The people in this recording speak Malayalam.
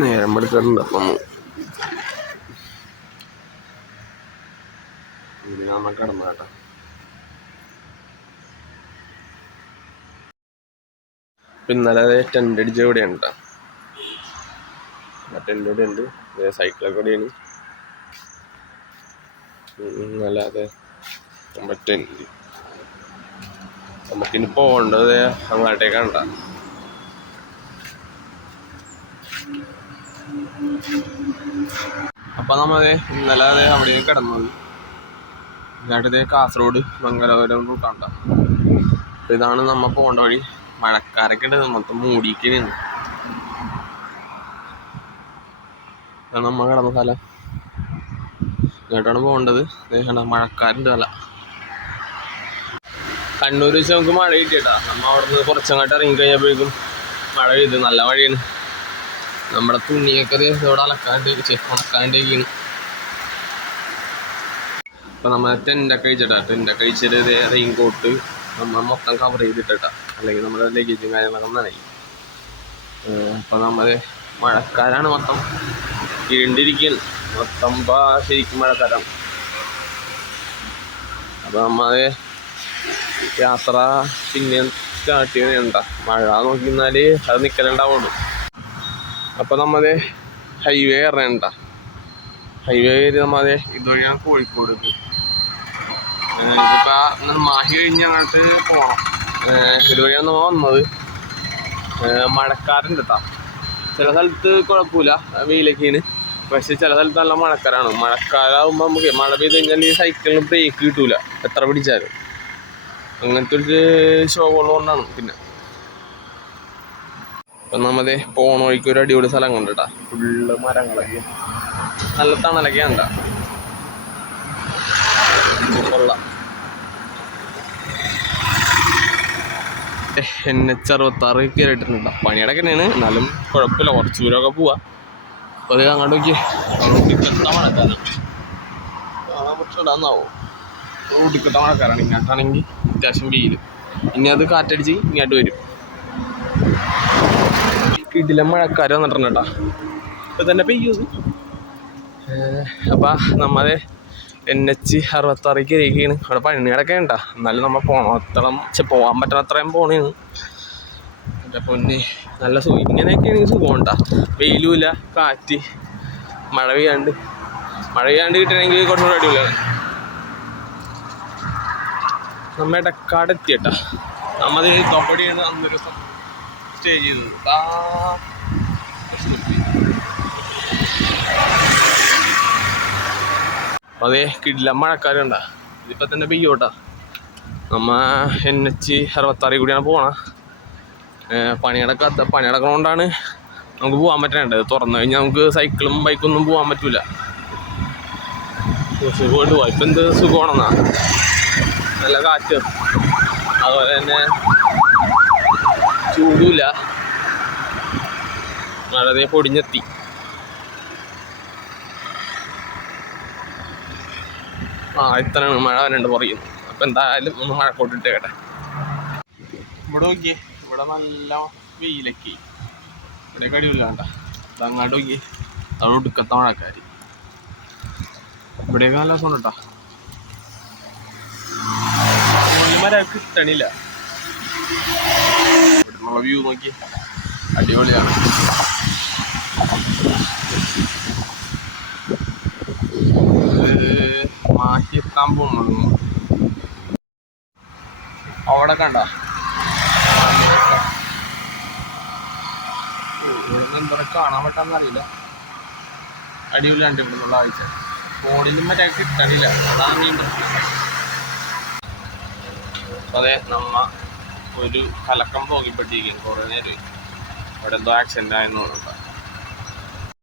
നേരം എടുത്തിട്ടുണ്ട്. അപ്പം നമ്മൾ കിടന്നു കേട്ടോ. ഇന്നലെ ടെൻ്റ് അടിച്ച എവിടെയാണ് കേട്ടോ. ടെൻ്റ് ഇവിടെ ഉണ്ട്, സൈക്കിളൊക്കെ ഇവിടെയാണ്. അല്ലാതെ നമ്മുടെ ടെൻ്റ് നമുക്കിനി പോകേണ്ടത് അങ്ങോട്ടേക്കാണ് കേട്ടോ. അപ്പം നമ്മളത് ഇന്നലെ അവിടെ കിടന്നത് ഇങ്ങോട്ടത് കാസർഗോഡ് മംഗലാപുരം റൂട്ടാണ്ട. അപ്പം ഇതാണ് നമ്മൾ പോകേണ്ട വഴി. മഴക്കാരൊക്കെ ഉണ്ട്, മൊത്തം മൂടിയിരിക്കുന്നു. ഇതാണ് നമ്മൾ കിടന്ന സ്ഥലം. ഇങ്ങോട്ടാണ് പോകേണ്ടത്. മഴക്കാരുണ്ട് നല്ല. കണ്ണൂർ വെച്ച് നമുക്ക് മഴ കിട്ടിയിട്ടാ. നമ്മൾ അവിടെ നിന്ന് കുറച്ചങ്ങോട്ട് ഇറങ്ങി കഴിഞ്ഞപ്പോഴേക്കും മഴ പെയ്ത്. നല്ല മഴയാണ്. നമ്മുടെ തുണിയൊക്കെ ഇവിടെ ഉണക്കാണ്ടേക്കാണ്. ഇപ്പം നമ്മൾ ടെൻ്റൊക്കെ അഴിച്ചിട്ടാ. ടെൻ്റൊക്കെ അഴിച്ചിട്ട് റെയിൻ കോട്ട് നമ്മൾ മൊത്തം കവർ ചെയ്തിട്ടാ, അല്ലെങ്കിൽ നമ്മുടെ ലഗേജും കാര്യങ്ങളൊക്കെ നനയും. അപ്പം നമ്മൾ മഴക്കാരാണ്, മൊത്തം ഇരുണ്ടിരിക്കുകയാണ്. മൊത്തം ശരിക്കും മഴക്കാരാണ്. അപ്പം നമ്മൾ യാത്ര പിന്നെ സ്റ്റാർട്ട് ചെയ്യുന്നുണ്ട. മഴ നോക്കിന്നാൽ അത് നിൽക്കലുണ്ടാവുള്ളൂ. അപ്പം നമ്മൾ ഹൈവേ ഇറങ്ങണ്ട. ഹൈവേ കയറി നമ്മൾ ഇതുവഴിയാണ് കോഴിക്കോട്. ഇതിപ്പോൾ മാഹി കഴിഞ്ഞ് അങ്ങോട്ട് പോകണം. ഇതുവഴിയാണ് നമ്മൾ വന്നത്. മഴക്കാരുണ്ട് കേട്ടോ. ചില സ്ഥലത്ത് കുഴപ്പമില്ല, വെയിലൊക്കെയാണ്. പക്ഷെ ചില സ്ഥലത്ത് നല്ല മഴക്കാരാണ്. മഴക്കാരാകുമ്പോൾ നമുക്ക് മഴ പെയ്ത് കഴിഞ്ഞാൽ ഈ സൈക്കിളിന് ബ്രേക്ക് കിട്ടൂല എത്ര പിടിച്ചാലും. അങ്ങനത്തെ ഒരു ഷോകളുകൊണ്ടാണ്. പിന്നെ അപ്പം നമ്മൾ പോണ വഴിക്ക് ഒരു അടിപൊളി സ്ഥലം കണ്ടിട്ടാ. ഫുള്ള് മരങ്ങളൊക്കെ, നല്ല തണലൊക്കെ ഉണ്ട. കൊള്ളാം. NH66 കയറിയിട്ടുണ്ട്. പണിയുടെ തന്നെയാണ്, എന്നാലും കുഴപ്പമില്ല. കുറച്ച് ദൂരമൊക്കെ പോവാം. അപ്പോൾ അത് അങ്ങോട്ട് നോക്കി മഴക്കാരാണ്. കാണാൻ പറ്റില്ലാന്നാവോ. ഒടുക്കത്തെ മഴക്കാരാണ്. ഇങ്ങോട്ടാണെങ്കിൽ അത്യാവശ്യം വെയിൽ. ഇനി അത് കാറ്റടിച്ച് ഇങ്ങോട്ട് വരും. കിടില മഴക്കാര് വന്നിട്ടുണ്ട് കേട്ടോ. ഇപ്പം തന്നെ പെയ്യൂത്. അപ്പം നമ്മൾ NH66 കയറിയാണ്. അവിടെ പണികളൊക്കെ ഉണ്ടാ. എന്നാലും നമ്മൾ പോകണം പോകാൻ പറ്റണ അത്രയും പോണേന്ന്. എൻ്റെ പൊന്നെ നല്ല സുഖം. ഇങ്ങനെയൊക്കെയാണെങ്കിൽ സുഖം ഉണ്ടാ. വെയിലും ഇല്ല, കാറ്റ്. മഴ പെയ്യാണ്ട് കിട്ടണമെങ്കിൽ കുറച്ചുകൂടെ അടിപൊളിയാണ്. നമ്മൾ ഇടക്കാട് എത്തിയട്ടാ. നമ്മൾ തൊപ്പടിയാണ് അന്നൊരു ദിവസം സ്റ്റേ ചെയ്തത്. അപ്പം അതേ കിടില മഴക്കാരുണ്ടാ. ഇതിപ്പോൾ തന്നെ പെയ്യോട്ടാ. നമ്മ NH66 കൂടിയാണ് പോകണം. പണിയടക്കണോണ്ടാണ് നമുക്ക് പോകാൻ പറ്റേണ്ടത്. തുറന്നു കഴിഞ്ഞാൽ നമുക്ക് സൈക്കിളും ബൈക്കൊന്നും പോകാൻ പറ്റൂല. സുഖമായിട്ട് പോവാം. ഇപ്പം എന്ത് സുഖമാണെന്നാ, നല്ല കാറ്റ്, അതുപോലെ തന്നെ ചൂടുമില്ല. മഴ പൊടിഞ്ഞെത്തി. ഇത്രയാണ് മഴ വരണ്ട് പറയുന്നു. അപ്പം എന്തായാലും ഒന്ന് മഴക്കോട്ടിട്ടേക്കട്ടെ. ഇവിടെ നോക്കിയേ, ഇവിടെ നല്ല വെയിലൊക്കെ. ഇവിടെ കടിയില്ലാണ്ട. അങ്ങോട്ട് നോക്കിയേ, അവിടെ ഒടുക്കത്ത മഴക്കാർ. ഇവിടെയൊക്കെ നല്ല രസമുണ്ട് കേട്ടോ. മരം കിട്ടണില്ല. ഇവിടുന്നുള്ള വ്യൂ നോക്കി അടിപൊളിയാണ്. മാറ്റിയെത്താൻ പോകുന്നത് അവിടെ കണ്ട. ഇവിടുന്ന് എന്താ കാണാൻ പറ്റാന്നറിയില്ല. അടിപൊളിയാണ് ഇവിടെ നിന്നുള്ള ആഴ്ച. ഫോണിലും മറ്റേ കിട്ടണില്ല, അതാണ് വീണ്ടും. അതെ, നമ്മ ഒരു കലക്കം പോകിപ്പെട്ടിരിക്കും കുറേ നേരം. അവിടെ എന്തോ ആക്സിഡൻ്റ് ആയെന്ന് തോന്നുന്നുണ്ട്.